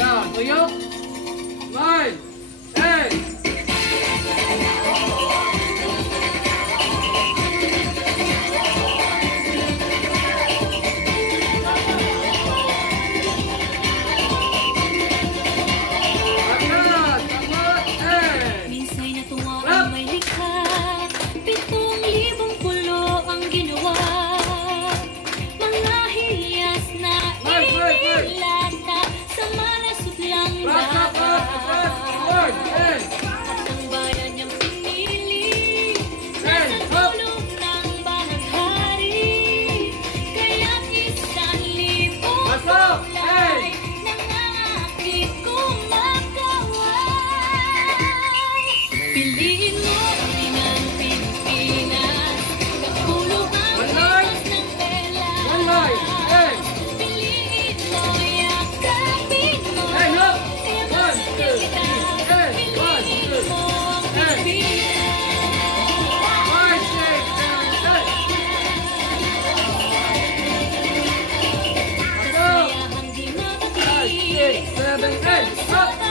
Now, tuyo. 9, 8. Minsa'y natuwa ang may likha, 7,000 pulo ang ginawa. Mga hiyas na inilata sa malasot lang lahat. At ang bayan niyang pinili, nasa dulo ng bahaghari. Kaya't 1,000 tulay nangangakit kumakaway. Piliin mo ang inang Pilipinas, kapulo ang lipas ng pelas. Piliin mo, yakapin mo, kaya mahal kita. Piliin mo ang Pilipinas. Masayahang di mapatid, 7, 8. sa